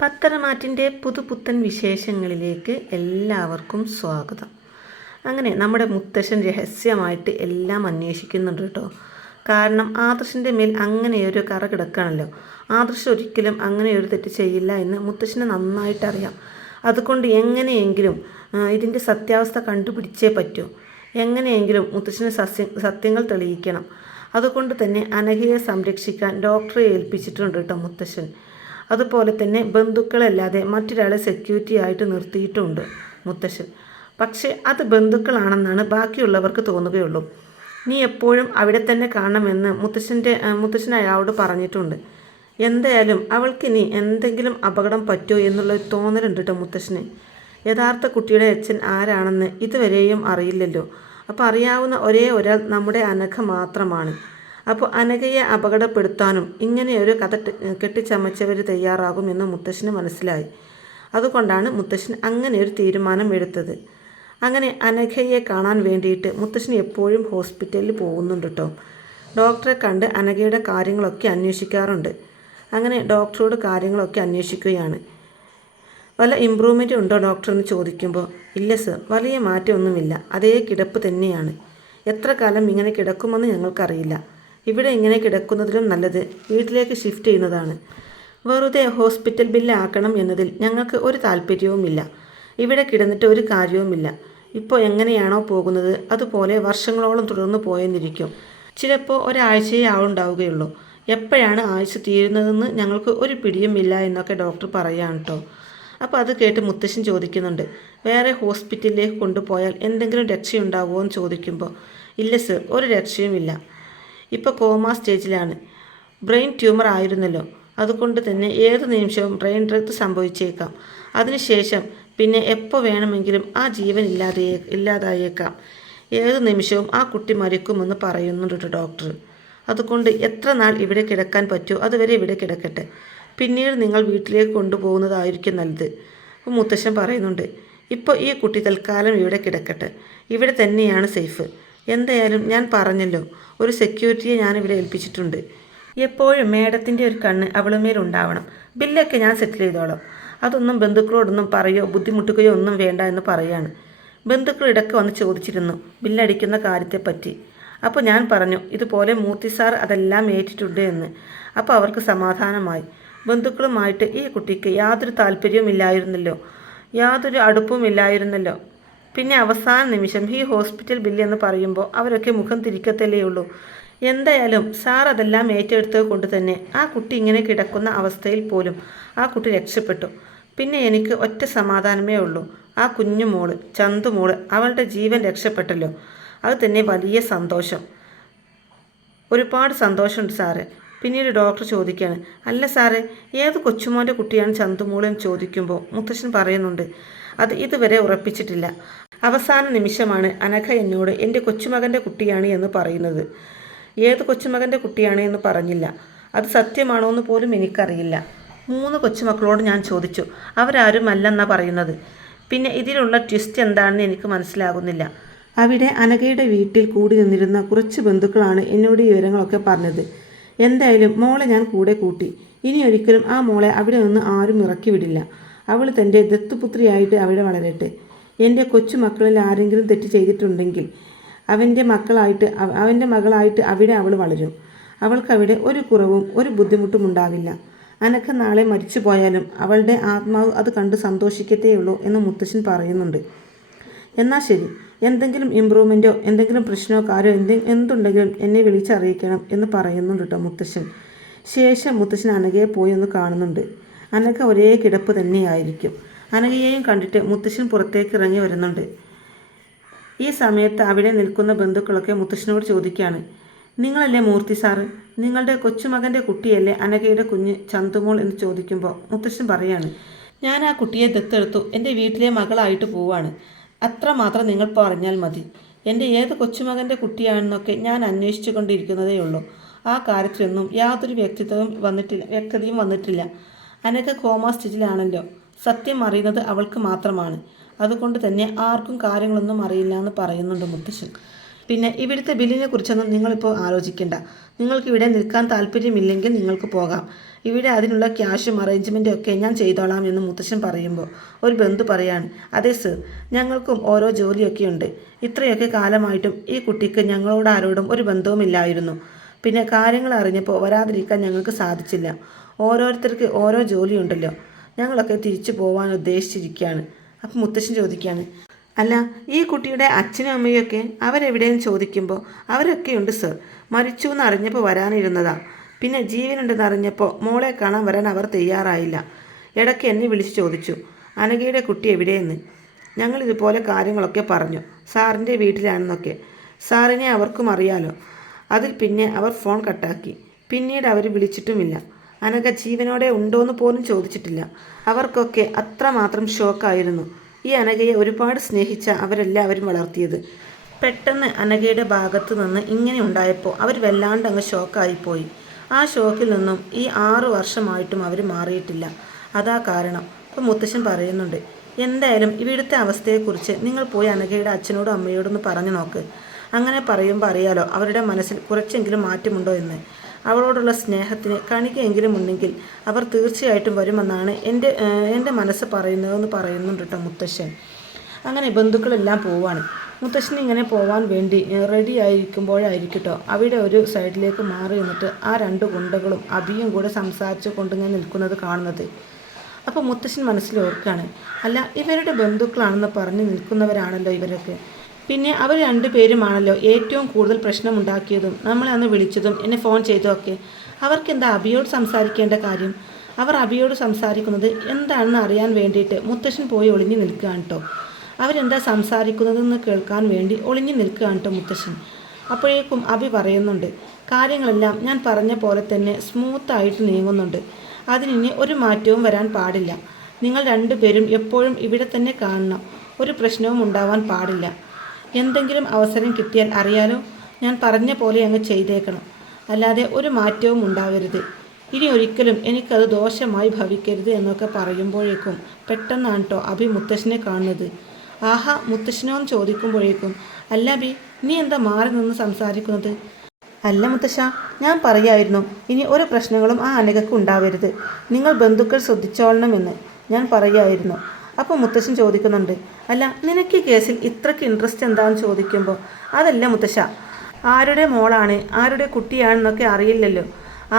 പത്തരമാറ്റിൻ്റെ പുതുപുത്തൻ വിശേഷങ്ങളിലേക്ക് എല്ലാവർക്കും സ്വാഗതം. അങ്ങനെ നമ്മുടെ മുത്തശ്ശൻ രഹസ്യമായിട്ട് എല്ലാം അന്വേഷിക്കുന്നുണ്ട് കേട്ടോ. കാരണം ആദർശിൻ്റെ മേൽ അങ്ങനെയൊരു കറ കിടക്കുകയാണല്ലോ. ആദർശ് ഒരിക്കലും അങ്ങനെയൊരു തെറ്റ് ചെയ്യില്ല എന്ന് മുത്തശ്ശന് നന്നായിട്ടറിയാം. അതുകൊണ്ട് എങ്ങനെയെങ്കിലും ഇതിൻ്റെ സത്യാവസ്ഥ കണ്ടുപിടിച്ചേ പറ്റൂ. എങ്ങനെയെങ്കിലും മുത്തശ്ശന് സത്യങ്ങൾ തെളിയിക്കണം. അതുകൊണ്ട് തന്നെ അനഘയെ സംരക്ഷിക്കാൻ ഡോക്ടറെ ഏൽപ്പിച്ചിട്ടുണ്ട് കേട്ടോ മുത്തശ്ശൻ. അതുപോലെ തന്നെ ബന്ധുക്കളല്ലാതെ മറ്റൊരാളെ സെക്യൂരിറ്റി ആയിട്ട് നിർത്തിയിട്ടുമുണ്ട് മുത്തശ്ശൻ. പക്ഷേ അത് ബന്ധുക്കളാണെന്നാണ് ബാക്കിയുള്ളവർക്ക് തോന്നുകയുള്ളൂ. നീ എപ്പോഴും അവിടെ തന്നെ കാണണമെന്ന് മുത്തശ്ശൻ അയാളോട് പറഞ്ഞിട്ടുണ്ട്. എന്തായാലും അവൾക്കിനി എന്തെങ്കിലും അപകടം പറ്റുമോ എന്നുള്ളൊരു തോന്നലുണ്ട് കേട്ടോ മുത്തശ്ശന്. യഥാർത്ഥ കുട്ടിയുടെ അച്ഛൻ ആരാണെന്ന് ഇതുവരെയും അറിയില്ലല്ലോ. അപ്പോൾ അറിയാവുന്ന ഒരേ ഒരാൾ നമ്മുടെ അനഘ മാത്രമാണ്. അപ്പോൾ അനഘയെ അപകടപ്പെടുത്താനും ഇങ്ങനെയൊരു കഥ കെട്ടിച്ചമച്ചവർ തയ്യാറാകുമെന്ന് മുത്തശ്ശന് മനസ്സിലായി. അതുകൊണ്ടാണ് മുത്തശ്ശൻ അങ്ങനെയൊരു തീരുമാനം എടുത്തത്. അങ്ങനെ അനഘയെ കാണാൻ വേണ്ടിയിട്ട് മുത്തശ്ശൻ എപ്പോഴും ഹോസ്പിറ്റലിൽ പോകുന്നുണ്ട് കേട്ടോ. ഡോക്ടറെ കണ്ട് അനഘയുടെ കാര്യങ്ങളൊക്കെ അന്വേഷിക്കാറുണ്ട്. അങ്ങനെ ഡോക്ടറോട് കാര്യങ്ങളൊക്കെ അന്വേഷിക്കുകയാണ്. വല്ല ഇമ്പ്രൂവ്മെൻ്റ് ഉണ്ടോ ഡോക്ടർ എന്ന് ചോദിക്കുമ്പോൾ, ഇല്ല സർ, വലിയ മാറ്റമൊന്നുമില്ല, അതേ കിടപ്പ് തന്നെയാണ്. എത്ര കാലം ഇങ്ങനെ കിടക്കുമെന്ന് ഞങ്ങൾക്കറിയില്ല. ഇവിടെ ഇങ്ങനെ കിടക്കുന്നതിലും നല്ലത് വീട്ടിലേക്ക് ഷിഫ്റ്റ് ചെയ്യുന്നതാണ്. വെറുതെ ഹോസ്പിറ്റൽ ബില്ല് ആക്കണം എന്നതിൽ ഞങ്ങൾക്ക് ഒരു താല്പര്യവുമില്ല. ഇവിടെ കിടന്നിട്ട് ഒരു കാര്യവുമില്ല. ഇപ്പോൾ എങ്ങനെയാണോ പോകുന്നത് അതുപോലെ വർഷങ്ങളോളം തുടർന്ന് പോയെന്നിരിക്കും. ചിലപ്പോൾ ഒരാഴ്ചയെ ആളുണ്ടാവുകയുള്ളൂ. എപ്പോഴാണ് ആയുസ് തീരുന്നതെന്ന് ഞങ്ങൾക്ക് ഒരു പിടിയുമില്ല എന്നൊക്കെ ഡോക്ടർ പറയുകയാണ് കേട്ടോ. അപ്പോൾ അത് കേട്ട് മുത്തശ്ശൻ ചോദിക്കുന്നുണ്ട്, വേറെ ഹോസ്പിറ്റലിലേക്ക് കൊണ്ടുപോയാൽ എന്തെങ്കിലും രക്ഷയുണ്ടാവുമോ എന്ന് ചോദിക്കുമ്പോൾ, ഇല്ല സർ, ഒരു രക്ഷയുമില്ല. ഇപ്പോൾ കോമ സ്റ്റേജിലാണ്. ബ്രെയിൻ ട്യൂമർ ആയിരുന്നല്ലോ. അതുകൊണ്ട് തന്നെ ഏത് നിമിഷവും ബ്രെയിൻ ഡെത്ത് സംഭവിച്ചേക്കാം. അതിനുശേഷം പിന്നെ എപ്പോൾ വേണമെങ്കിലും ആ ജീവൻ ഇല്ലാതായേക്കാം. ഏത് നിമിഷവും ആ കുട്ടി മരിക്കുമെന്ന് പറയുന്നുണ്ട് ഡോക്ടർ. അതുകൊണ്ട് എത്ര നാൾ ഇവിടെ കിടക്കാൻ പറ്റുമോ അതുവരെ ഇവിടെ കിടക്കട്ടെ. പിന്നീട് നിങ്ങൾ വീട്ടിലേക്ക് കൊണ്ടുപോകുന്നതായിരിക്കും നല്ലത്. അപ്പോൾ മുത്തശ്ശൻ പറയുന്നുണ്ട്, ഇപ്പോൾ ഈ കുട്ടി തൽക്കാലം ഇവിടെ കിടക്കട്ടെ. ഇവിടെ തന്നെയാണ് സേഫ്. എന്തായാലും ഞാൻ പറഞ്ഞല്ലോ, ഒരു സെക്യൂരിറ്റിയെ ഞാനിവിടെ ഏൽപ്പിച്ചിട്ടുണ്ട്. എപ്പോഴും മേഡത്തിൻ്റെ ഒരു കണ്ണ് അവളുമേലുണ്ടാവണം. ബില്ലൊക്കെ ഞാൻ സെറ്റിൽ ചെയ്തോളാം. അതൊന്നും ബന്ധുക്കളോടൊന്നും പറയുകയോ ബുദ്ധിമുട്ടുകയോ ഒന്നും വേണ്ട എന്ന് പറയാണ്. ബന്ധുക്കൾ ഇടയ്ക്ക് വന്ന് ചോദിച്ചിരുന്നു ബില്ലടിക്കുന്ന കാര്യത്തെപ്പറ്റി. അപ്പോൾ ഞാൻ പറഞ്ഞു ഇതുപോലെ മൂർത്തി സാർ അതെല്ലാം ഏറ്റിട്ടുണ്ട് എന്ന്. അപ്പോൾ അവർക്ക് സമാധാനമായി. ബന്ധുക്കളുമായിട്ട് ഈ കുട്ടിക്ക് യാതൊരു താല്പര്യവുമില്ലായിരുന്നല്ലോ, യാതൊരു അടുപ്പവുമില്ലായിരുന്നല്ലോ. പിന്നെ അവസാന നിമിഷം ഈ ഹോസ്പിറ്റൽ ബില്ല് എന്ന് പറയുമ്പോൾ അവരൊക്കെ മുഖം തിരിക്കത്തല്ലേ ഉള്ളൂ. എന്തായാലും സാർ അതെല്ലാം ഏറ്റെടുത്തത് കൊണ്ട് തന്നെ ആ കുട്ടി ഇങ്ങനെ കിടക്കുന്ന അവസ്ഥയിൽ പോലും ആ കുട്ടി രക്ഷപ്പെട്ടു. പിന്നെ എനിക്ക് ഒറ്റ സമാധാനമേ ഉള്ളൂ, ആ കുഞ്ഞുമോള് ചന്തുമോള്, അവളുടെ ജീവൻ രക്ഷപ്പെട്ടല്ലോ. അത് തന്നെ വലിയ സന്തോഷം, ഒരുപാട് സന്തോഷമുണ്ട് സാറേ. പിന്നീട് ഡോക്ടർ ചോദിക്കുകയാണ്, അല്ല സാറേ, ഏത് കൊച്ചുമോൻ്റെ കുട്ടിയാണ് ചന്തുമോളെന്ന് ചോദിക്കുമ്പോൾ മുത്തശ്ശൻ പറയുന്നുണ്ട്, അത് ഇതുവരെ ഉറപ്പിച്ചിട്ടില്ല. അവസാന നിമിഷമാണ് അനഘ എന്നോട് എൻ്റെ കൊച്ചുമകൻ്റെ കുട്ടിയാണ് എന്ന് പറയുന്നത്. ഏത് കൊച്ചുമകൻ്റെ കുട്ടിയാണ് എന്ന് പറഞ്ഞില്ല. അത് സത്യമാണോ എന്ന് പോലും എനിക്കറിയില്ല. 3 കൊച്ചുമക്കളോട് ഞാൻ ചോദിച്ചു, അവരാരും അല്ലെന്നാണ് പറയുന്നത്. പിന്നെ ഇതിലുള്ള ട്വിസ്റ്റ് എന്താണെന്ന് എനിക്ക് മനസ്സിലാകുന്നില്ല. അവിടെ അനഘയുടെ വീട്ടിൽ കൂടി നിന്നിരുന്ന കുറച്ച് ബന്ധുക്കളാണ് എന്നോട് ഈ വിവരങ്ങളൊക്കെ പറഞ്ഞത്. എന്തായാലും മോളെ ഞാൻ കൂടെ കൂട്ടി. ഇനി ഒരിക്കലും ആ മോളെ അവിടെ നിന്ന് ആരും ഇറക്കി വിടില്ല. അവൾ തൻ്റെ ദത്തുപുത്രിയായിട്ട് അവിടെ വളരട്ടെ. എൻ്റെ കൊച്ചുമക്കളിൽ ആരെങ്കിലും തെറ്റ് ചെയ്തിട്ടുണ്ടെങ്കിൽ അവൻ്റെ മകളായിട്ട് അവിടെ അവൾ വളരും. അവൾക്കവിടെ ഒരു കുറവും ഒരു ബുദ്ധിമുട്ടും ഉണ്ടാവില്ല. അനഘ നാളെ മരിച്ചു പോയാലും അവളുടെ ആത്മാവ് അത് കണ്ട് സന്തോഷിക്കത്തേയുള്ളൂ എന്ന് മുത്തശ്ശൻ പറയുന്നുണ്ട്. എന്നാൽ ശരി, എന്തെങ്കിലും ഇമ്പ്രൂവ്മെൻറ്റോ എന്തെങ്കിലും പ്രശ്നമോ കാര്യമോ എന്തുണ്ടെങ്കിലും എന്നെ വിളിച്ചറിയിക്കണം എന്ന് പറയുന്നുണ്ട് കേട്ടോ മുത്തശ്ശൻ. ശേഷം മുത്തശ്ശൻ അനഘയെ പോയി ഒന്ന് കാണുന്നുണ്ട്. അനഘ ഒരേ കിടപ്പ് തന്നെയായിരിക്കും. അനഘയെയും കണ്ടിട്ട് മുത്തശ്ശൻ പുറത്തേക്ക് ഇറങ്ങി വരുന്നുണ്ട്. ഈ സമയത്ത് അവിടെ നിൽക്കുന്ന ബന്ധുക്കളൊക്കെ മുത്തശ്ശനോട് ചോദിക്കുകയാണ്, നിങ്ങളല്ലേ മൂർത്തി സാറ്, നിങ്ങളുടെ കൊച്ചുമകൻ്റെ കുട്ടിയല്ലേ അനഘയുടെ കുഞ്ഞ് ചന്തുമോൾ എന്ന് ചോദിക്കുമ്പോൾ മുത്തശ്ശൻ പറയാണ്, ഞാൻ ആ കുട്ടിയെ ദത്തെടുത്തു, എൻ്റെ വീട്ടിലെ മകളായിട്ട് പോവാണ്. അത്രമാത്രം നിങ്ങൾ പറഞ്ഞാൽ മതി. എൻ്റെ ഏത് കൊച്ചുമകൻ്റെ കുട്ടിയാണെന്നൊക്കെ ഞാൻ അന്വേഷിച്ചു കൊണ്ടിരിക്കുന്നതേ ഉള്ളൂ. ആ കാര്യത്തിലൊന്നും യാതൊരു വ്യക്തതയും വന്നിട്ടില്ല. അനഘ കോമ സ്റ്റേജിലാണല്ലോ. സത്യം അറിയുന്നത് അവൾക്ക് മാത്രമാണ്. അതുകൊണ്ട് തന്നെ ആർക്കും കാര്യങ്ങളൊന്നും അറിയില്ല എന്ന് പറയുന്നുണ്ട് മുത്തശ്ശൻ. പിന്നെ ഇവിടുത്തെ ബില്ലിനെ കുറിച്ചൊന്നും നിങ്ങളിപ്പോൾ ആലോചിക്കേണ്ട. നിങ്ങൾക്ക് ഇവിടെ നിൽക്കാൻ താല്പര്യമില്ലെങ്കിൽ നിങ്ങൾക്ക് പോകാം. ഇവിടെ അതിനുള്ള ക്യാഷും അറേഞ്ച്മെൻറ്റും ഒക്കെ ഞാൻ ചെയ്തോളാം എന്ന് മുത്തശ്ശൻ പറയുമ്പോൾ ഒരു ബന്ധു പറയാണ്, അതെ സർ, ഞങ്ങൾക്കും ഓരോ ജോലിയൊക്കെയുണ്ട്. ഇത്രയൊക്കെ കാലമായിട്ടും ഈ കുട്ടിക്ക് ഞങ്ങളോട് ആരോടും ഒരു ബന്ധവുമില്ലായിരുന്നു. പിന്നെ കാര്യങ്ങൾ അറിഞ്ഞപ്പോൾ വരാതിരിക്കാൻ ഞങ്ങൾക്ക് സാധിച്ചില്ല. ഓരോരുത്തർക്ക് ഓരോ ജോലിയുണ്ടല്ലോ. ഞങ്ങളൊക്കെ തിരിച്ചു പോകാൻ ഉദ്ദേശിച്ചിരിക്കുകയാണ്. അപ്പം മുത്തശ്ശൻ ചോദിക്കുകയാണ്, അല്ല, ഈ കുട്ടിയുടെ അച്ഛനും അമ്മയൊക്കെ അവരെവിടെയെന്ന് ചോദിക്കുമ്പോൾ അവരൊക്കെയുണ്ട് സർ. മരിച്ചു എന്ന് അറിഞ്ഞപ്പോൾ വരാനിരുന്നതാ. പിന്നെ ജീവനുണ്ടെന്ന് അറിഞ്ഞപ്പോൾ മോളെ കാണാൻ വരാൻ അവർ തയ്യാറായില്ല. ഇടയ്ക്ക് എന്നെ വിളിച്ച് ചോദിച്ചു, അനഘയുടെ കുട്ടി എവിടെയെന്ന്. ഞങ്ങൾ ഇതുപോലെ കാര്യങ്ങളൊക്കെ പറഞ്ഞു, സാറിൻ്റെ വീട്ടിലാണെന്നൊക്കെ. സാറിനെ അവർക്കും അറിയാലോ. അതിൽ പിന്നെ അവർ ഫോൺ കട്ടാക്കി. പിന്നീട് അവർ വിളിച്ചിട്ടുമില്ല. അനഘ ജീവനോടെ ഉണ്ടോയെന്ന് പോലും ചോദിച്ചിട്ടില്ല. അവർക്കൊക്കെ അത്രമാത്രം ഷോക്കായിരുന്നു. ഈ അനഘയെ ഒരുപാട് സ്നേഹിച്ച അവരെല്ലാവരും വളർത്തിയത്. പെട്ടെന്ന് അനഘയുടെ ഭാഗത്തു നിന്ന് ഇങ്ങനെ ഉണ്ടായപ്പോൾ അവർ വല്ലാണ്ട് അങ്ങ് ഷോക്കായിപ്പോയി. ആ ഷോക്കിൽ നിന്നും ഈ 6 വർഷമായിട്ടും അവർ മാറിയിട്ടില്ല. അതാ കാരണം. അപ്പോൾ മുത്തശ്ശൻ പറയുന്നുണ്ട്, എന്തായാലും ഇവിടുത്തെ അവസ്ഥയെക്കുറിച്ച് നിങ്ങൾ പോയി അനഘയുടെ അച്ഛനോടും അമ്മയോടൊന്ന് പറഞ്ഞു നോക്ക്. അങ്ങനെ പറയുമ്പോൾ അറിയാലോ അവരുടെ മനസ്സിൽ കുറച്ചെങ്കിലും മാറ്റമുണ്ടോ എന്ന്. അവളോടുള്ള സ്നേഹത്തിന് കണികയെങ്കിലും ഉണ്ടെങ്കിൽ അവർ തീർച്ചയായിട്ടും വരുമെന്നാണ് എൻ്റെ മനസ്സ് പറയുന്നതെന്ന് പറയുന്നുണ്ട് കേട്ടോ മുത്തശ്ശൻ. അങ്ങനെ ബന്ധുക്കളെല്ലാം പോവാണ്. മുത്തശ്ശൻ ഇങ്ങനെ പോവാൻ വേണ്ടി റെഡി ആയിരിക്കുമ്പോഴായിരിക്കട്ടോ അവിടെ ഒരു സൈഡിലേക്ക് മാറി നിന്നിട്ട് ആ 2 ഗുണ്ടകളും അബിയും കൂടെ സംസാരിച്ചു കൊണ്ടിങ്ങനെ നിൽക്കുന്നത് കാണുന്നത്. അപ്പോൾ മുത്തശ്ശൻ മനസ്സിൽ ഓർക്കുകയാണ്, അല്ല, ഇവരുടെ ബന്ധുക്കളാണെന്ന് പറഞ്ഞ് നിൽക്കുന്നവരാണല്ലോ ഇവരൊക്കെ. പിന്നെ അവർ 2 പേരുമാണല്ലോ ഏറ്റവും കൂടുതൽ പ്രശ്നമുണ്ടാക്കിയതും നമ്മളെ അന്ന് വിളിച്ചതും എന്നെ ഫോൺ ചെയ്തതൊക്കെ. അവർക്കെന്താ അബിയോട് സംസാരിക്കേണ്ട കാര്യം? അവർ അബിയോട് സംസാരിക്കുന്നത് എന്താണെന്ന് അറിയാൻ വേണ്ടിയിട്ട് മുത്തശ്ശൻ പോയി ഒളിഞ്ഞു നിൽക്കുകയാണ് കേട്ടോ. അവരെന്താ സംസാരിക്കുന്നതെന്ന് കേൾക്കാൻ വേണ്ടി ഒളിഞ്ഞു നിൽക്കുകയാണ് കേട്ടോ മുത്തശ്ശൻ. അപ്പോഴേക്കും അബി പറയുന്നുണ്ട്, കാര്യങ്ങളെല്ലാം ഞാൻ പറഞ്ഞ പോലെ തന്നെ സ്മൂത്തായിട്ട് നീങ്ങുന്നുണ്ട്. അതിനി ഒരു മാറ്റവും വരാൻ പാടില്ല. നിങ്ങൾ 2 പേരും എപ്പോഴും ഇവിടെ തന്നെ കാണണം. ഒരു പ്രശ്നവും ഉണ്ടാവാൻ പാടില്ല. എന്തെങ്കിലും അവസരം കിട്ടിയാൽ അറിയാലോ, ഞാൻ പറഞ്ഞ പോലെ അങ്ങ് ചെയ്തേക്കണം. അല്ലാതെ ഒരു മാറ്റവും ഉണ്ടാവരുത്. ഇനി ഒരിക്കലും എനിക്കത് ദോഷമായി ഭവിക്കരുത് എന്നൊക്കെ പറയുമ്പോഴേക്കും പെട്ടെന്നാണ് കേട്ടോ അബി മുത്തശ്ശനെ കാണുന്നത്. ആഹാ, മുത്തശ്ശനോ എന്ന് ചോദിക്കുമ്പോഴേക്കും, അല്ല അബി, നീ എന്താ മാറി നിന്ന് സംസാരിക്കുന്നത്? അല്ല മുത്തശ്ശ, ഞാൻ പറയായിരുന്നു ഇനി ഒരു പ്രശ്നങ്ങളും ആ അനഘയ്ക്ക് ഉണ്ടാവരുത്. നിങ്ങൾ ബന്ധുക്കൾ ശ്രദ്ധിച്ചോളണമെന്ന് ഞാൻ പറയായിരുന്നു. അപ്പോൾ മുത്തശ്ശൻ ചോദിക്കുന്നുണ്ട്, അല്ല, നിനക്ക് ഈ കേസിൽ ഇത്രയ്ക്ക് ഇൻട്രസ്റ്റ് എന്താണെന്ന് ചോദിക്കുമ്പോൾ, അതല്ല മുത്തശ്ശ, ആരുടെ മോളാണ് ആരുടെ കുട്ടിയാണെന്നൊക്കെ അറിയില്ലല്ലോ.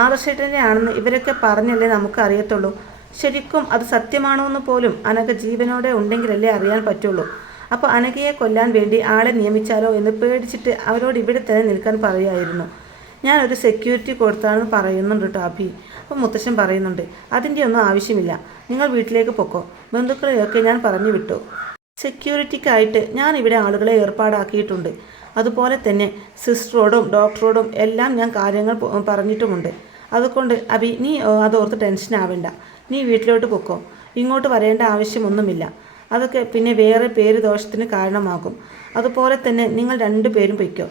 ആദർശേട്ടൻ്റെ ആണെന്ന് ഇവരൊക്കെ പറഞ്ഞല്ലേ നമുക്ക് അറിയത്തുള്ളൂ. ശരിക്കും അത് സത്യമാണോ എന്ന് പോലും അനഘ ജീവനോടെ ഉണ്ടെങ്കിലല്ലേ അറിയാൻ പറ്റുള്ളൂ. അപ്പോൾ അനഘയെ കൊല്ലാൻ വേണ്ടി ആളെ നിയമിച്ചാലോ എന്ന് പേടിച്ചിട്ട് അവരോട് ഇവിടെ തന്നെ നിൽക്കാൻ പറയുമായിരുന്നു. ഞാനൊരു സെക്യൂരിറ്റി കൊടുത്താണെന്ന് പറയുന്നുണ്ട് കേട്ടോ അഭി. അപ്പോൾ മുത്തശ്ശൻ പറയുന്നുണ്ട്, അതിൻ്റെ ഒന്നും ആവശ്യമില്ല. നിങ്ങൾ വീട്ടിലേക്ക് പൊക്കോ. ബന്ധുക്കളെയൊക്കെ ഞാൻ പറഞ്ഞു വിട്ടു. സെക്യൂരിറ്റിക്കായിട്ട് ഞാൻ ഇവിടെ ആളുകളെ ഏർപ്പാടാക്കിയിട്ടുണ്ട്. അതുപോലെ തന്നെ സിസ്റ്ററോടും ഡോക്ടറോടും എല്ലാം ഞാൻ കാര്യങ്ങൾ പറഞ്ഞിട്ടുമുണ്ട്. അതുകൊണ്ട് അബി, നീ അതോർത്ത് ടെൻഷൻ ആവേണ്ട. നീ വീട്ടിലോട്ട് പൊക്കോ. ഇങ്ങോട്ട് വരേണ്ട ആവശ്യമൊന്നുമില്ല. അതൊക്കെ പിന്നെ വേറെ പേര് ദോഷത്തിന് കാരണമാകും. അതുപോലെ തന്നെ നിങ്ങൾ 2 പേരും പൊയ്ക്കോ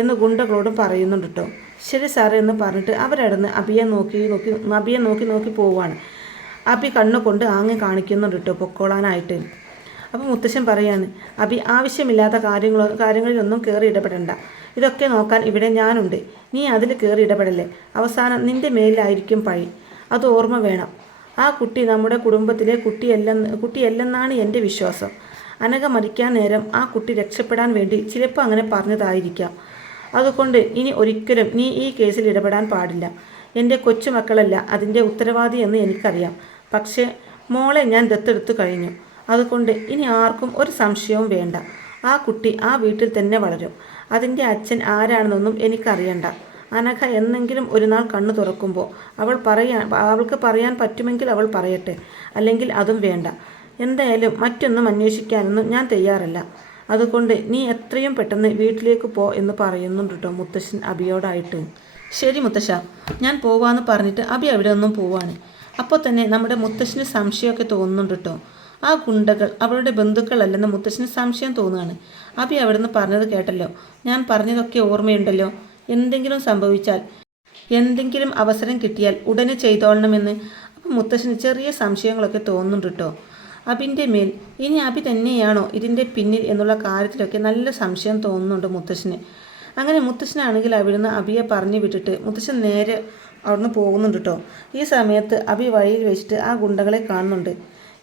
എന്ന് ഗുണ്ടകളോടും പറയുന്നുണ്ട് കേട്ടോ. ശരി സാറേ എന്ന് പറഞ്ഞിട്ട് അവരടന്ന് അബിയെ നോക്കി പോവാണ്. അബി കണ്ണുകൊണ്ട് ആങ്ങി കാണിക്കുന്നുണ്ട് കേട്ടോ പൊക്കോളാനായിട്ട്. അപ്പോൾ മുത്തശ്ശൻ പറയാണ്, അബി, ആവശ്യമില്ലാത്ത കാര്യങ്ങളിലൊന്നും കയറി ഇടപെടണ്ട. ഇതൊക്കെ നോക്കാൻ ഇവിടെ ഞാനുണ്ട്. നീ അതിൽ കയറി ഇടപെടല്ലേ. അവസാനം നിൻ്റെ മേലിലായിരിക്കും പഴി. അത് ഓർമ്മ വേണം. ആ കുട്ടി നമ്മുടെ കുടുംബത്തിലെ കുട്ടിയല്ലെന്നാണ് എൻ്റെ വിശ്വാസം. അനഘ മരിക്കാൻ നേരം ആ കുട്ടി രക്ഷപ്പെടാൻ വേണ്ടി ചിലപ്പോൾ അങ്ങനെ പറഞ്ഞതായിരിക്കാം. അതുകൊണ്ട് ഇനി ഒരിക്കലും നീ ഈ കേസിൽ ഇടപെടാൻ പാടില്ല. എൻ്റെ കൊച്ചുമക്കളല്ല അതിൻ്റെ ഉത്തരവാദി എന്ന് എനിക്കറിയാം. പക്ഷേ മോളെ ഞാൻ ദത്തെടുത്തു കഴിഞ്ഞു. അതുകൊണ്ട് ഇനി ആർക്കും ഒരു സംശയവും വേണ്ട. ആ കുട്ടി ആ വീട്ടിൽ തന്നെ വളരും. അതിൻ്റെ അച്ഛൻ ആരാണെന്നൊന്നും എനിക്കറിയണ്ട. അനഘ എന്നെങ്കിലും ഒരു നാൾ കണ്ണു തുറക്കുമ്പോൾ അവൾക്ക് പറയാൻ പറ്റുമെങ്കിൽ അവൾ പറയട്ടെ. അല്ലെങ്കിൽ അതും വേണ്ട. എന്തായാലും മറ്റൊന്നും അന്വേഷിക്കാനൊന്നും ഞാൻ തയ്യാറല്ല. അതുകൊണ്ട് നീ എത്രയും പെട്ടെന്ന് വീട്ടിലേക്ക് പോ എന്ന് പറയുന്നുണ്ട് കേട്ടോ മുത്തശ്ശൻ അബിയോടായിട്ട്. ശരി മുത്തശ്ശ, ഞാൻ പോവാന്ന് പറഞ്ഞിട്ട് അബി അവിടെ ഒന്നും പോവാണ്. അപ്പോൾ തന്നെ നമ്മുടെ മുത്തശ്ശന് സംശയമൊക്കെ തോന്നുന്നുണ്ട് കേട്ടോ. ആ ഗുണ്ടകൾ അവളുടെ ബന്ധുക്കളല്ലെന്ന് മുത്തശ്ശന് സംശയം തോന്നുകയാണ്. അബി അവിടെ നിന്ന് പറഞ്ഞത് കേട്ടല്ലോ. ഞാൻ പറഞ്ഞതൊക്കെ ഓർമ്മയുണ്ടല്ലോ. എന്തെങ്കിലും സംഭവിച്ചാൽ, എന്തെങ്കിലും അവസരം കിട്ടിയാൽ ഉടനെ ചെയ്തോളണമെന്ന്. അപ്പം മുത്തശ്ശന് ചെറിയ സംശയങ്ങളൊക്കെ തോന്നുന്നുണ്ട് കേട്ടോ അബിൻ്റെ മേൽ. ഇനി അബി തന്നെയാണോ ഇതിൻ്റെ പിന്നിൽ എന്നുള്ള കാര്യത്തിലൊക്കെ നല്ല സംശയം തോന്നുന്നുണ്ട് മുത്തശ്ശന്. അങ്ങനെ മുത്തശ്ശനാണെങ്കിൽ അവിടുന്ന് അബിയെ പറഞ്ഞു വിട്ടിട്ട് മുത്തശ്ശൻ നേരെ അവിടുന്ന് പോകുന്നുണ്ട് കേട്ടോ. ഈ സമയത്ത് അബി വഴിയിൽ വെച്ചിട്ട് ആ ഗുണ്ടകളെ കാണുന്നുണ്ട്.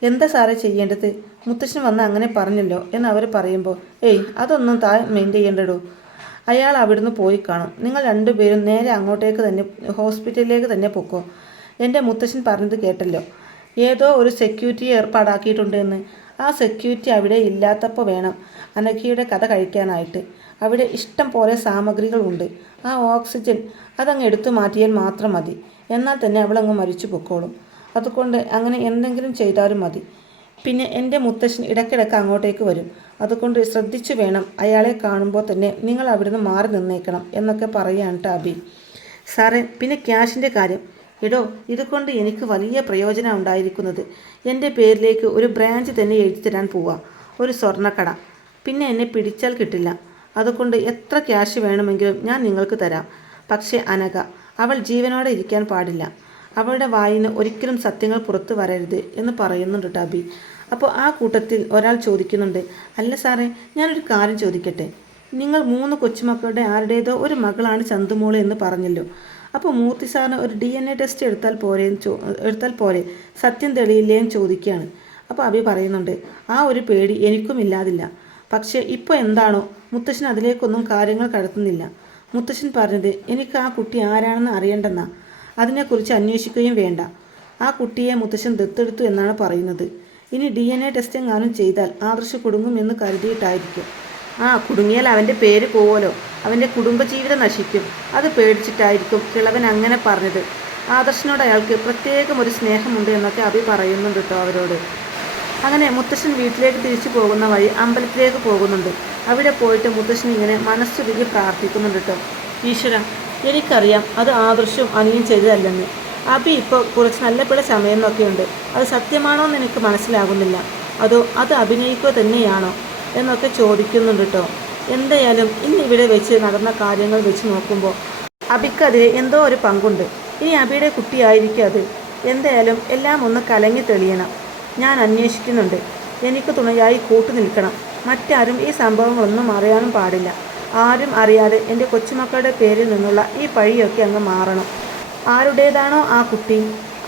എന്താ സാറേ ചെയ്യേണ്ടത്, മുത്തശ്ശൻ വന്ന് അങ്ങനെ പറഞ്ഞല്ലോ എന്ന് അവർ പറയുമ്പോൾ, ഏയ് അതൊന്നും താൻ മെയിൻറ്റ് ചെയ്യേണ്ടടൂ, അയാൾ അവിടുന്ന് പോയി കാണും. നിങ്ങൾ രണ്ടുപേരും നേരെ അങ്ങോട്ടേക്ക് തന്നെ ഹോസ്പിറ്റലിലേക്ക് തന്നെ പൊക്കോ. എൻ്റെ മുത്തശ്ശൻ പറഞ്ഞത് കേട്ടല്ലോ, ഏതോ ഒരു സെക്യൂരിറ്റി ഏർപ്പാടാക്കിയിട്ടുണ്ട് എന്ന്. ആ സെക്യൂരിറ്റി അവിടെ ഇല്ലാത്തപ്പോൾ വേണം അനഘയുടെ കഥ കഴിക്കാനായിട്ട്. അവിടെ ഇഷ്ടം പോലെ സാമഗ്രികളുണ്ട്. ആ ഓക്സിജൻ അതങ്ങ് എടുത്തു മാറ്റിയാൽ മാത്രം മതി. എന്നാൽ തന്നെ അവളങ്ങ് മരിച്ചു പൊക്കോളും. അതുകൊണ്ട് അങ്ങനെ എന്തെങ്കിലും ചെയ്താലും മതി. പിന്നെ എൻ്റെ മുത്തശ്ശൻ ഇടയ്ക്കിടയ്ക്ക് അങ്ങോട്ടേക്ക് വരും. അതുകൊണ്ട് ശ്രദ്ധിച്ചു വേണം. അയാളെ കാണുമ്പോൾ തന്നെ നിങ്ങൾ അവിടുന്ന് മാറി നിന്നേക്കണം എന്നൊക്കെ പറയുകയാണ് അബി. സാറേ, പിന്നെ ക്യാഷിൻ്റെ കാര്യം. എടോ, ഇതുകൊണ്ട് എനിക്ക് വലിയ പ്രയോജനം ഉണ്ടായിരിക്കുന്നത്. എൻ്റെ പേരിലേക്ക് ഒരു ബ്രാഞ്ച് തന്നെ എഴുതി തരാൻ പോവാം, ഒരു സ്വർണ്ണക്കട. പിന്നെ എന്നെ പിടിച്ചാൽ കിട്ടില്ല. അതുകൊണ്ട് എത്ര ക്യാഷ് വേണമെങ്കിലും ഞാൻ നിങ്ങൾക്ക് തരാം. പക്ഷേ അനഘ, അവൾ ജീവനോടെ ഇരിക്കാൻ പാടില്ല. അവളുടെ വായിന് ഒരിക്കലും സത്യങ്ങൾ പുറത്തു വരരുത് എന്ന് പറയുന്നുണ്ട് ടബി. അപ്പോൾ ആ കൂട്ടത്തിൽ ഒരാൾ ചോദിക്കുന്നുണ്ട്, അല്ല സാറേ, ഞാനൊരു കാര്യം ചോദിക്കട്ടെ. നിങ്ങൾ 3 കൊച്ചുമക്കളുടെ ആരുടേതോ ഒരു മകളാണ് ചന്തുമോള് എന്ന് പറഞ്ഞല്ലോ. അപ്പോൾ മൂർത്തി സാറിന് ഒരു DNA ടെസ്റ്റ് എടുത്താൽ പോരെ, സത്യം തെളിയില്ലേന്ന് ചോദിക്കുകയാണ്. അപ്പോൾ അബി പറയുന്നുണ്ട്, ആ ഒരു പേടി എനിക്കും ഇല്ലാതില്ല. പക്ഷേ ഇപ്പോൾ എന്താണോ, മുത്തശ്ശൻ അതിലേക്കൊന്നും കാര്യങ്ങൾ കടത്തുന്നില്ല. മുത്തശ്ശൻ പറഞ്ഞത് എനിക്ക് ആ കുട്ടി ആരാണെന്ന് അറിയണ്ടെന്നാ. അതിനെക്കുറിച്ച് അന്വേഷിക്കുകയും വേണ്ട. ആ കുട്ടിയെ മുത്തശ്ശൻ ദത്തെടുത്തു എന്നാണ് പറയുന്നത്. ഇനി DNA ടെസ്റ്റ് എങ്ങാനും ചെയ്താൽ ആദർശ് കുടുങ്ങും എന്ന് കരുതിയിട്ടായിരിക്കും. കുടുങ്ങിയാൽ അവൻ്റെ പേര് പോവുമല്ലോ, അവൻ്റെ കുടുംബജീവിതം നശിക്കും. അത് പേടിച്ചിട്ടായിരിക്കും കിളവൻ അങ്ങനെ പറഞ്ഞത്. ആദർശിനോട് അയാൾക്ക് പ്രത്യേകം ഒരു സ്നേഹമുണ്ട് എന്നൊക്കെ അബി പറയുന്നുണ്ട് കേട്ടോ അവരോട്. അങ്ങനെ മുത്തശ്ശൻ വീട്ടിലേക്ക് തിരിച്ചു പോകുന്ന വഴി അമ്പലത്തിലേക്ക് പോകുന്നുണ്ട്. അവിടെ പോയിട്ട് മുത്തശ്ശൻ ഇങ്ങനെ മനസ്സുരുകി പ്രാർത്ഥിക്കുന്നുണ്ട് കേട്ടോ. ഈശ്വര, എനിക്കറിയാം അത് ആദർശവും അനിയും ചെയ്തതല്ലെന്ന്. അബി ഇപ്പോൾ കുറച്ച് നല്ല പിഴ സമയമൊക്കെയുണ്ട്. അത് സത്യമാണോ എന്ന് എനിക്ക് മനസ്സിലാകുന്നില്ല. അതോ അത് അഭിനയിക്കുക തന്നെയാണോ എന്നൊക്കെ ചോദിക്കുന്നുണ്ട് കേട്ടോ. എന്തായാലും ഇന്നിവിടെ വെച്ച് നടന്ന കാര്യങ്ങൾ വെച്ച് നോക്കുമ്പോൾ അബിക്കതിൽ എന്തോ ഒരു പങ്കുണ്ട്. ഇനി അബിയുടെ കുട്ടിയായിരിക്കും അത്. എന്തായാലും എല്ലാം ഒന്ന് കലങ്ങി തെളിയണം. ഞാൻ അന്വേഷിക്കുന്നുണ്ട്. എനിക്ക് തുണയായി കൂട്ടു നിൽക്കണം. മറ്റാരും ഈ സംഭവങ്ങളൊന്നും അറിയാനും പാടില്ല. ആരും അറിയാതെ എൻ്റെ കൊച്ചുമക്കളുടെ പേരിൽ നിന്നുള്ള ഈ പഴിയൊക്കെ അങ്ങ് മാറണം. ആരുടേതാണോ ആ കുട്ടി,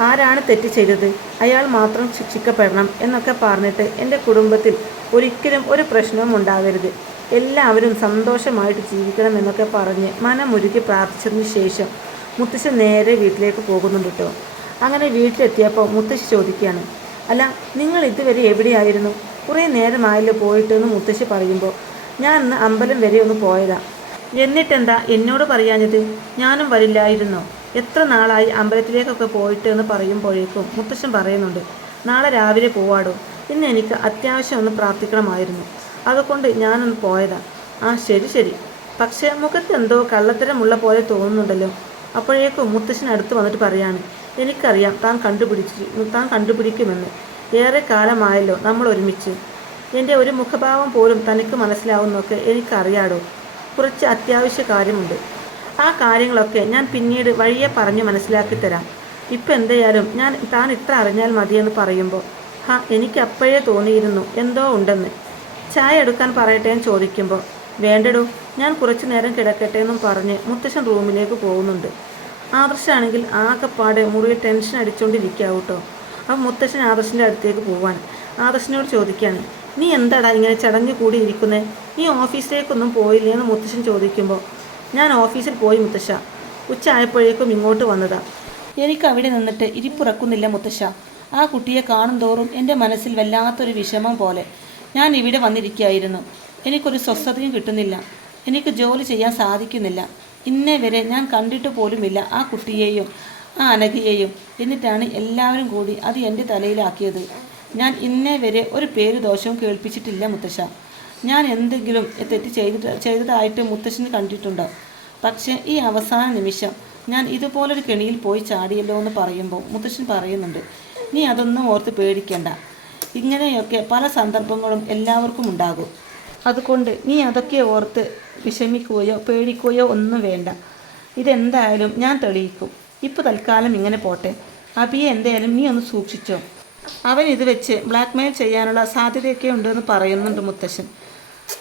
ആരാണ് തെറ്റ് ചെയ്തത്, അയാൾ മാത്രം ശിക്ഷിക്കപ്പെടണം എന്നൊക്കെ പറഞ്ഞിട്ട് എൻ്റെ കുടുംബത്തിൽ ഒരിക്കലും ഒരു പ്രശ്നവും ഉണ്ടാകരുത്. എല്ലാവരും സന്തോഷമായിട്ട് ജീവിക്കണം എന്നൊക്കെ പറഞ്ഞ് മനമുരുകി പ്രാർത്ഥിച്ചതിന് ശേഷം മുത്തശ്ശി നേരെ വീട്ടിലേക്ക് പോകുന്നുണ്ട് കേട്ടോ. അങ്ങനെ വീട്ടിലെത്തിയപ്പോൾ മുത്തശ്ശി ചോദിക്കുകയാണ്, അല്ല, നിങ്ങൾ ഇതുവരെ എവിടെയായിരുന്നു? കുറേ നേരമായല്ലോ പോയിട്ട് എന്ന് മുത്തശ്ശി പറയുമ്പോൾ, ഞാൻ ഇന്ന് അമ്പലം വരെ ഒന്ന് പോയതാ. എന്നിട്ടെന്താ എന്നോട് പറയാഞ്ഞത്? ഞാനും വരില്ലായിരുന്നോ? എത്ര നാളായി അമ്പലത്തിലേക്കൊക്കെ പോയിട്ട് എന്ന് പറയുമ്പോഴേക്കും മുത്തശ്ശൻ പറയുന്നുണ്ട്, നാളെ രാവിലെ പോവാടോ, ഇന്ന് എനിക്ക് അത്യാവശ്യം ഒന്ന് പ്രാർത്ഥിക്കണമായിരുന്നു, അതുകൊണ്ട് ഞാനൊന്ന് പോയതാ. ശരി, പക്ഷേ മുഖത്ത് എന്തോ കള്ളത്തരമുള്ള പോലെ തോന്നുന്നുണ്ടല്ലോ. അപ്പോഴേക്കും മുത്തശ്ശൻ അടുത്ത് വന്നിട്ട് പറയാണ്, എനിക്കറിയാം താൻ കണ്ടുപിടിക്കുമെന്ന്. ഏറെ കാലമായല്ലോ നമ്മൾ ഒരുമിച്ച്. എൻ്റെ ഒരു മുഖഭാവം പോലും തനിക്ക് മനസ്സിലാവുന്നൊക്കെ എനിക്കറിയാടോ. കുറച്ച് അത്യാവശ്യ കാര്യമുണ്ട്. ആ കാര്യങ്ങളൊക്കെ ഞാൻ പിന്നീട് വഴിയെ പറഞ്ഞ് മനസ്സിലാക്കി തരാം. ഇപ്പം എന്തായാലും താൻ ഇത്ര അറിഞ്ഞാൽ മതിയെന്ന് പറയുമ്പോൾ, എനിക്ക് അപ്പോഴേ തോന്നിയിരുന്നു എന്തോ ഉണ്ടെന്ന്. ചായ എടുക്കാൻ പറയട്ടെ എന്ന് ചോദിക്കുമ്പോൾ, വേണ്ടടോ, ഞാൻ കുറച്ചു നേരം കിടക്കട്ടെ എന്നും പറഞ്ഞ് മുത്തശ്ശൻ റൂമിലേക്ക് പോകുന്നുണ്ട്. ആദർശാണെങ്കിൽ ആകെപ്പാടെ മുറിയിൽ ടെൻഷൻ അടിച്ചുകൊണ്ടിരിക്കാവൂ കേട്ടോ. അപ്പം മുത്തശ്ശൻ ആദർശിൻ്റെ അടുത്തേക്ക് പോവാണ്. ആദർശിനോട് ചോദിക്കുകയാണ്, നീ എന്താടാ ഇങ്ങനെ ചടഞ്ഞു കൂടിയിരിക്കുന്നത്? നീ ഓഫീസിലേക്കൊന്നും പോയില്ലേ എന്ന് മുത്തശ്ശൻ ചോദിക്കുമ്പോൾ, ഞാൻ ഓഫീസിൽ പോയി മുത്തശ്ശ, ഉച്ചയായപ്പോഴേക്കും ഇങ്ങോട്ട് വന്നതാ. എനിക്ക് അവിടെ നിന്നിട്ട് ഇരിപ്പുറക്കുന്നില്ല മുത്തശ്ശ. ആ കുട്ടിയെ കാണും തോറും എൻ്റെ മനസ്സിൽ വല്ലാത്തൊരു വിഷമം പോലെ. ഞാൻ ഇവിടെ വന്നിരിക്കുകയായിരുന്നു. എനിക്കൊരു സ്വസ്ഥതയും കിട്ടുന്നില്ല. എനിക്ക് ജോലി ചെയ്യാൻ സാധിക്കുന്നില്ല. ഇന്നേ വരെ ഞാൻ കണ്ടിട്ട് പോലുമില്ല ആ കുട്ടിയെയും ആ അനഘയെയും. എന്നിട്ടാണ് എല്ലാവരും കൂടി അത് എൻ്റെ തലയിലാക്കിയത്. ഞാൻ ഇന്നേ വരെ ഒരു പേര് ദോഷവും കേൾപ്പിച്ചിട്ടില്ല മുത്തശ്ശ. ഞാൻ എന്തെങ്കിലും തെറ്റ് ചെയ്തതായിട്ട് മുത്തശ്ശന് കണ്ടിട്ടുണ്ടോ? പക്ഷേ ഈ അവസാന നിമിഷം ഞാൻ ഇതുപോലൊരു കെണിയിൽ പോയി ചാടിയല്ലോ എന്ന് പറയുമ്പോൾ മുത്തശ്ശൻ പറയുന്നുണ്ട്, നീ അതൊന്നും ഓർത്ത് പേടിക്കേണ്ട. ഇങ്ങനെയൊക്കെ പല സന്ദർഭങ്ങളും എല്ലാവർക്കും ഉണ്ടാകും. അതുകൊണ്ട് നീ അതൊക്കെ ഓർത്ത് വിഷമിക്കുകയോ പേടിക്കുകയോ ഒന്നും വേണ്ട. ഇതെന്തായാലും ഞാൻ തെളിയിക്കും. ഇപ്പോൾ തൽക്കാലം ഇങ്ങനെ പോട്ടെ. അബിയെ എന്തായാലും നീ ഒന്ന് സൂക്ഷിച്ചോ. അവൻ ഇത് വെച്ച് ബ്ലാക്ക് മെയിൽ ചെയ്യാനുള്ള സാധ്യതയൊക്കെ ഉണ്ടെന്ന് പറയുന്നുണ്ട് മുത്തശ്ശൻ.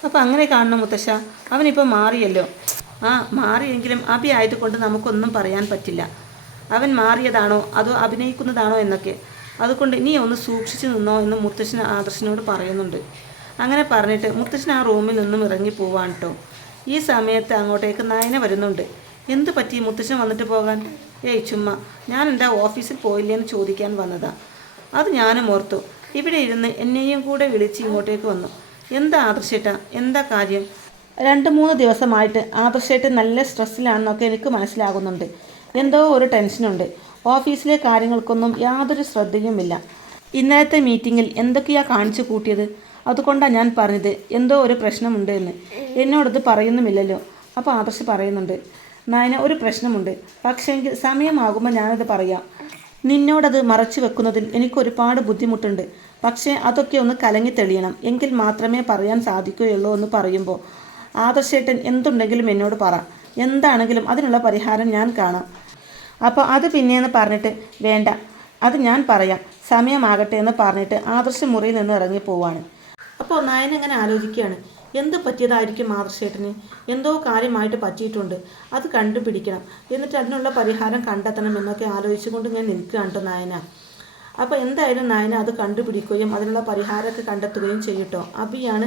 അപ്പോൾ അങ്ങനെ കാണണം മുത്തശ്ശ, അവനിപ്പോൾ മാറിയല്ലോ. മാറിയെങ്കിലും അബി ആയതുകൊണ്ട് നമുക്കൊന്നും പറയാൻ പറ്റില്ല. അവൻ മാറിയതാണോ അതോ അഭിനയിക്കുന്നതാണോ എന്നൊക്കെ. അതുകൊണ്ട് നീ ഒന്ന് സൂക്ഷിച്ചു നിന്നോ എന്ന് മുത്തശ്ശൻ ആദർശിനോട് പറയുന്നുണ്ട്. അങ്ങനെ പറഞ്ഞിട്ട് മുത്തശ്ശൻ ആ റൂമിൽ നിന്നും ഇറങ്ങി പോവാണ് കേട്ടോ. ഈ സമയത്ത് അങ്ങോട്ടേക്ക് നയന വരുന്നുണ്ട്. എന്തു പറ്റി മുത്തശ്ശൻ വന്നിട്ട് പോകാൻ? ഏയ് ചുമ്മാ, ഞാൻ എന്താ ഓഫീസിൽ പോയില്ലേന്ന് ചോദിക്കാൻ വന്നതാ. അത് ഞാനും ഓർത്തു. ഇവിടെ ഇരുന്ന് എന്നെയും കൂടെ വിളിച്ച് ഇങ്ങോട്ടേക്ക് വന്നു. എന്താ ആദർശേട്ടാ, എന്താ കാര്യം? 2-3 ദിവസമായിട്ട് ആദർശേട്ടൻ നല്ല സ്ട്രെസ്സിലാണെന്നൊക്കെ എനിക്ക് മനസ്സിലാകുന്നുണ്ട്. എന്തോ ഒരു ടെൻഷനുണ്ട്. ഓഫീസിലെ കാര്യങ്ങൾക്കൊന്നും യാതൊരു ശ്രദ്ധയുമില്ല. ഇന്നലത്തെ മീറ്റിങ്ങിൽ എന്തൊക്കെയാ കാണിച്ചു കൂട്ടിയത്? അതുകൊണ്ടാണ് ഞാൻ പറഞ്ഞത് എന്തോ ഒരു പ്രശ്നമുണ്ട് എന്ന്. എന്നോടത് പറയുന്നുമില്ലല്ലോ. അപ്പോൾ ആദർശ് പറയുന്നുണ്ട്, നയന ഒരു പ്രശ്നമുണ്ട്, പക്ഷേങ്കിൽ സമയമാകുമ്പോൾ ഞാനത് പറയാം. നിന്നോടത് മറച്ചു വെക്കുന്നതിൽ എനിക്കൊരുപാട് ബുദ്ധിമുട്ടുണ്ട്. പക്ഷേ അതൊക്കെ ഒന്ന് കലങ്ങി തെളിയണം, എങ്കിൽ മാത്രമേ പറയാൻ സാധിക്കുകയുള്ളൂ എന്ന് പറയുമ്പോൾ ആദർശേട്ടൻ എന്തുണ്ടെങ്കിലും എന്നോട് പറ, എന്താണെങ്കിലും അതിനുള്ള പരിഹാരം ഞാൻ കാണാം. അപ്പോൾ അത് പിന്നെയെന്ന് പറഞ്ഞിട്ട് വേണ്ട, അത് ഞാൻ പറയാം, സമയമാകട്ടെ എന്ന് പറഞ്ഞിട്ട് ആദർശ മുറിയിൽ നിന്ന് ഇറങ്ങി പോവാണ്. അപ്പോൾ നയൻ ഇങ്ങനെ ആലോചിക്കുകയാണ്, എന്ത് പറ്റിയതായിരിക്കും ആദർശേട്ടന്? എന്തോ കാര്യമായിട്ട് പറ്റിയിട്ടുണ്ട്, അത് കണ്ടുപിടിക്കണം, എന്നിട്ട് അതിനുള്ള പരിഹാരം കണ്ടെത്തണം എന്നൊക്കെ ആലോചിച്ചുകൊണ്ട് ഞാൻ നിൽക്കുകയാണ് കേട്ടോ നയന. അപ്പോൾ എന്തായാലും നയന അത് കണ്ടുപിടിക്കുകയും അതിനുള്ള പരിഹാരമൊക്കെ കണ്ടെത്തുകയും ചെയ്യട്ടോ. അഭിയാണ്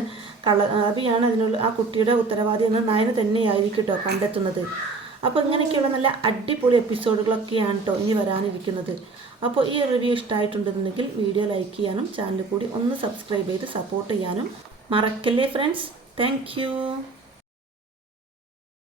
അതിനുള്ള ആ കുട്ടിയുടെ ഉത്തരവാദി എന്ന് നയന തന്നെയായിരിക്കും കേട്ടോ കണ്ടെത്തുന്നത്. അപ്പോൾ ഇങ്ങനെയൊക്കെയുള്ള നല്ല അടിപൊളി എപ്പിസോഡുകളൊക്കെയാണ് കേട്ടോ ഇനി വരാനിരിക്കുന്നത്. അപ്പോൾ ഈ റിവ്യൂ ഇഷ്ടമായിട്ടുണ്ടെന്നുണ്ടെങ്കിൽ വീഡിയോ ലൈക്ക് ചെയ്യാനും ചാനൽ കൂടി ഒന്ന് സബ്സ്ക്രൈബ് ചെയ്ത് സപ്പോർട്ട് ചെയ്യാനും മറക്കല്ലേ ഫ്രണ്ട്സ്. താങ്ക്